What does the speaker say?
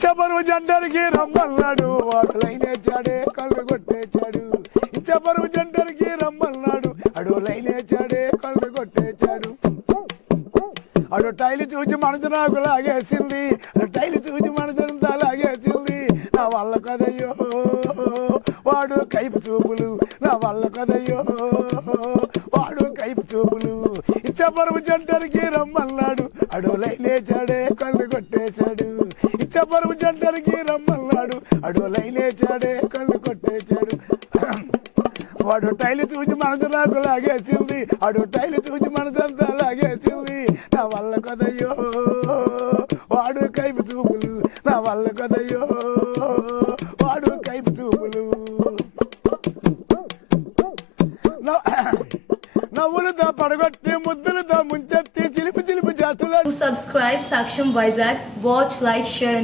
ఇచ్చబరువు జంటరికి రమ్మన్నాడు వాడు లైనేచాడే కళ్ళు కొట్టేచాడు ఇచ్చబరువు జంటరికి రమ్మన్నాడు అడు లైనేచాడే కళ్ళు కొట్టేచాడు అడు టైలు చూచి మనసు నాకు లాగేసింది అడు టైలు చూచి మనసుంతా లాగేసింది నా వల్ల కదయ్యో వాడు కైపు చూపులు నా వల్ల కదయ్యో వాడు కైపు చూపులు ఇచ్చబరువు జంటరికి రమ్మన్నాడు అడు లైనేచాడే కళ్ళు కొట్టేశాడు ఇచ్చబరువు జంటరికి రమ్మన్నాడు అడు లైనేచాడే కళ్ళు కొట్టేశాడు వాడు టైలు చూచి మనసు నాకు లాగేసింది అడు టైలు చూచి మనసంతా లాగేసింది నా వల్ల కదయ్యో వాడు కైపు చూపులు నా వల్ల కదయ్యో వాడు కైపు చూపులు నవ్వులతో పడగొట్టి ముద్దులతో ముంచెత్తి చిలిపి చిలిపి చేతులు Subscribe Saksham Vizag, watch, like, share and